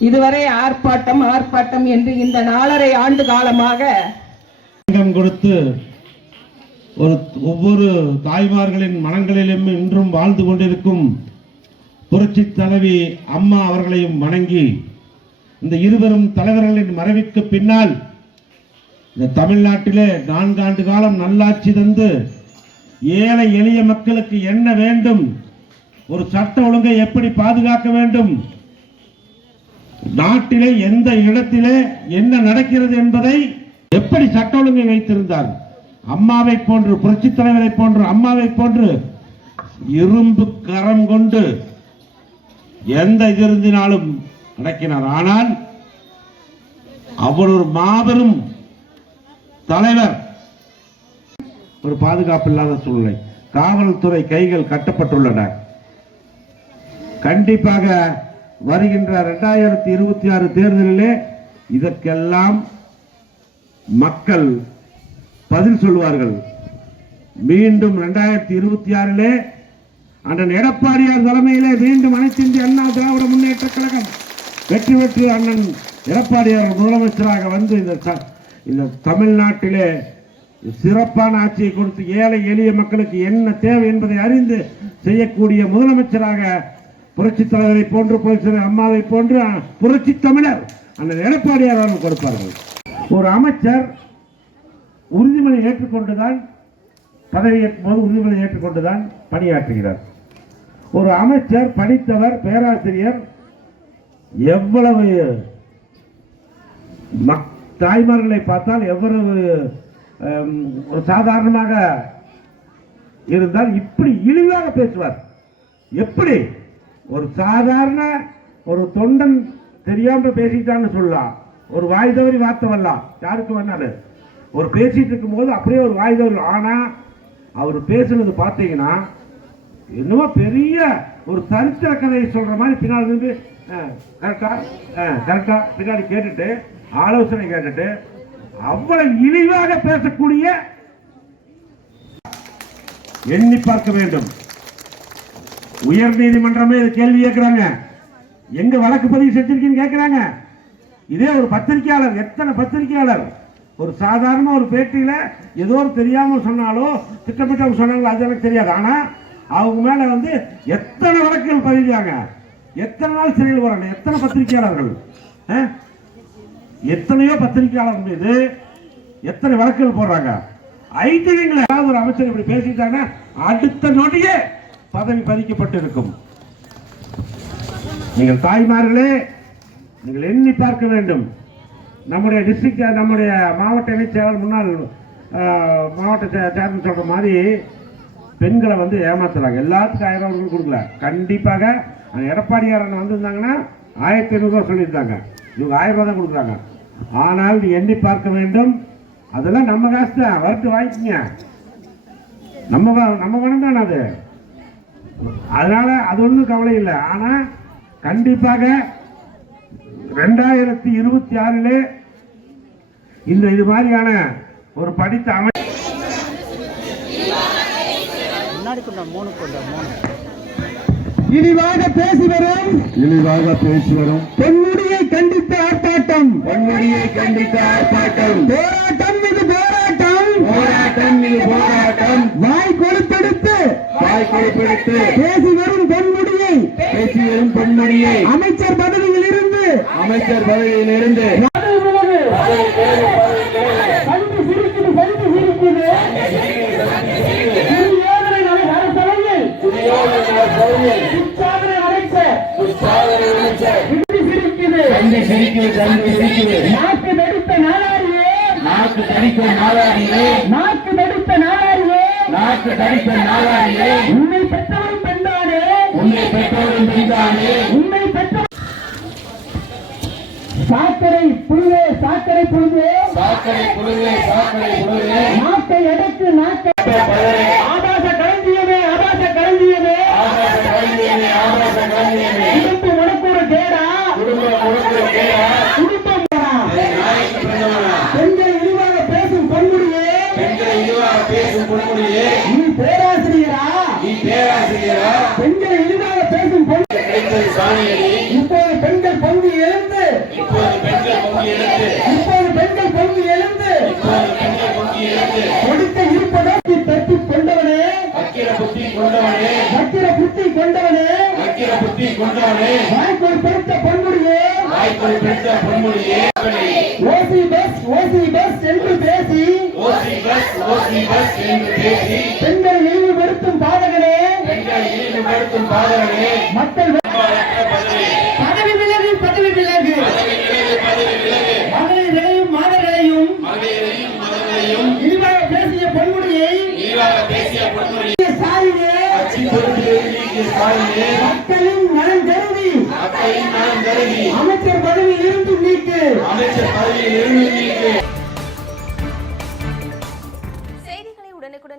இதுவரை ஆர்ப்பாட்டம் ஆர்ப்பாட்டம் என்று இந்த நாலரை ஆண்டு காலமாக கொடுத்து ஒரு ஒவ்வொரு தாய்மார்களின் மனங்களிலும் இன்றும் வாழ்ந்து கொண்டிருக்கும் புரட்சி தலைவி அம்மா அவர்களையும் வணங்கி இந்த இருவரும் தலைவர்களின் மறைவிற்கு பின்னால் இந்த தமிழ்நாட்டிலே நான்காண்டு காலம் நல்லாட்சி தந்து ஏழை எளிய மக்களுக்கு என்ன வேண்டும்? ஒரு சட்ட ஒழுங்கை எப்படி பாதுகாக்க வேண்டும்? நாட்டிலே எந்த இடத்திலே என்ன நடக்கிறது என்பதை எப்படி சட்ட ஒழுங்கை வைத்திருந்தார்? அம்மாவை போன்று புரட்சி தலைவரை போன்று அம்மாவை போன்று இரும்பு கரம் கொண்டு எந்த இது இருந்தினாலும் நடக்கினார். ஆனால் அவர் ஒரு மாபெரும் தலைவர். ஒரு பாதுகாப்பு இல்லாத சூழ்நிலை. காவல்துறை கைகள் கட்டப்பட்டுள்ளன. கண்டிப்பாக வருகின்ற இரண்டாயிரத்தி இருபத்தி ஆறு தேர்தலிலே இதற்கெல்லாம் மக்கள் பதில் சொல்வார்கள் மீண்டும் இரண்டாயிரத்தி இருபத்தி ஆறிலே அண்ணன் எடப்பாடியார் தலைமையிலே மீண்டும் அனைத்து இந்திய அண்ணா திராவிட முன்னேற்ற கழகம் வெற்றி பெற்று அண்ணன் எடப்பாடியார் முதலமைச்சராக வந்து இந்த ச- இந்த தமிழ்நாட்டிலே சிறப்பான ஆட்சியை கொடுத்து ஏழை எளிய மக்களுக்கு என்ன தேவை என்பதை அறிந்து செய்யக்கூடிய முதலமைச்சராக புரட்சி தலைவரை போன்று புரட்சி அம்மாவை போன்று புரட்சி தமிழர் அண்ணன் எடப்பாடியார் அவர்கள் கொடுப்பார்கள். ஒரு அமைச்சர் உறுதிமொழி ஏற்றுக்கொண்டுதான் பதவியேற்கும் போது உறுதிமொழி ஏற்றுக்கொண்டுதான் பணியாற்றுகிறார். ஒரு அமைச்சர் படித்தவர் பேராசிரியர் எவ்வளவு மக்- தாய்மார்களை பார்த்தால் எவ்வளவு ஒரு சாதாரணமாக இருந்தால் இப்படி இழிவாக பேசுவார். எப்படி? ஒரு சாதாரண ஒரு தொண்டன் தெரியாம பேசிட்டான்னு சொல்லலாம். ஒரு வாய் தவறி வார்த்தை வரலாம். யாருக்கு வேணாலும். ஒரு பேசிட்டு இருக்கும்போது அப்படியே ஒரு வாய் தவறி ஆனா அவர் பேசுனது பார்த்தீங்கன்னா என்னமோ பெரிய ஒரு சரித்திர கதையை சொல்ற மாதிரி பின்னாடி இருந்து கரெக்டா கரெக்டா பின்னாடி கேட்டுட்டு ஆலோசனை கேட்டுட்டு அவ்வளவு இழிவாக பேசக்கூடிய எண்ணி பார்க்க வேண்டும். உயர் நீதிமன்றமே இது கேள்வி கேட்கிறாங்க. எங்க வழக்கு பதிவு செஞ்சிருக்கீங்கன்னு கேட்கிறாங்க. இதே ஒரு பத்திரிகையாளர் எத்தனை பத்திரிகையாளர்? ஒரு சாதாரண ஒரு பேட்டியில ஏதோ ஒரு தெரியாம சொன்னாலோ திட்டமிட்ட சொன்னாங்களோ அது எனக்கு தெரியாது. ஆனா அவங்க மேல வந்து எத்தனை வழக்குகள் பதிவாங்க எத்தனை நாள் சிறையில் போறாங்க? எத்தனை பத்திரிகையாளர்கள்? ஆ? எத்தனையோ பத்திரிகையாளர் மீது எத்தனை வழக்குகள் போடுறாங்க? ஐடிவிங்களை ஏதாவது ஒரு அமைச்சர் இப்படி பேசிட்டாங்கன்னா அடுத்த நொடியே பதவி பதிக்கப்பட்டு இருக்கும் நீங்கள் தாய்மார்களே நீங்கள் எண்ணி பார்க்க வேண்டும். நம்முடைய டிஸ்ட்ரிக்ட் நம்முடைய மாவட்ட இணைச்செயலாளர் முன்னாள் மாவட்ட சே- சேர்மன் சொல்ற மாதிரி பெண்களை வந்து ஏமாத்துறாங்க. எல்லாத்துக்கும் ஆயிரம் ரூபாய் கொடுக்கல. கண்டிப்பாக அந்த எடப்பாடியார் அண்ணன் வந்திருந்தாங்கன்னா ஆயிரத்தி ஐநூறுரூவா சொல்லியிருந்தாங்க. இவங்க ஆயிரம் ரூபாய் தான் கொடுக்குறாங்க. ஆனால் நீ எண்ணி பார்க்க வேண்டும். அதெல்லாம் நம்ம காசு தான். வரட்டு வாங்கிக்கங்க. நம்ம நம்ம பணம் தானே அது? அதனால அது ஒன்றும் கவலை இல்லை. ஆனா கண்டிப்பாக ரெண்டாயிரத்தி இருபத்தி ஆறிலே இந்த இது மாதிரியான ஒரு படித்த அமை முன்னாடி கொண்டா மூணு கொண்டா மூணு இழிவாக பேசி வரும். இழிவாக பேசி வரும். பெண்முடியை கண்டித்த ஆர்ப்பாட்டம். பொன்முடியை கண்டித்த ஆர்ப்பாட்டம். போராட்டம் இது போராட்டம். போராட்டம் இது போராட்டம். பேசி வரும் பெண்முடியை பேசி வரும் பொன்முடியை அமைச்சர் பதவியில் இருந்து அமைச்சர் கண்டு சிரிக்குது நாக்கு நாளாரியே தடிக்கும் நாளாடியே நாக்கு தடுத்த நாளாரியே நாக்கு தடித்த நாளாடியே உன்னை பெற்றவன் பெண்டானே உன்னை பெற்றோரும் பெய்தானே உன்னை பெற்ற சாக்கடை புழுவே சாக்கடை புழுவே. சாக்கடை புழுவே சாக்கடை புழுவே. நாட்டை அடக்கு நாட்டை பேராசிரியரா. பெண்களை எளிதாக பேசும் பெண்கள் சாணியடி. இப்போது பெண்கள் பொங்கி எழுந்து. இப்போது பெண்கள் பொங்கி எழுந்து. இப்போது இருப்பதற்கு தட்டி கொண்டவனே. புத்தி கொண்டவனே. அக்கிர புத்தி கொண்டவனே. அக்கிர புத்தி கொண்டவனே. வாய்க்குள் பெருத்த பொன்முடியே. வாய்க்குள் பெருத்த பொன்முடியே. ஓசி பஸ் ஓசி என்று பேசி பெண்கள் இழிவுபடுத்தும் பாதகனே. பெண்கள் இழிவுபடுத்தும் பாதகனே. மக்கள் பதவி. விலகு பதவி விலகு. மகளிரையும் மாதர்களையும் இழிவாக பேசிய பொன்முடியை பேசிய பொன்முடி. சாயிலே. கட்சி பொறுப்பிலிருந்து நீக்கிய ஸ்டாலினே மக்களின் நலன் கருதி. மக்களின் நலன் கருதி. அமைச்சர் பதவியில் இருந்து நீக்கு. அமைச்சர் பதவியில் இருந்து நீக்கு.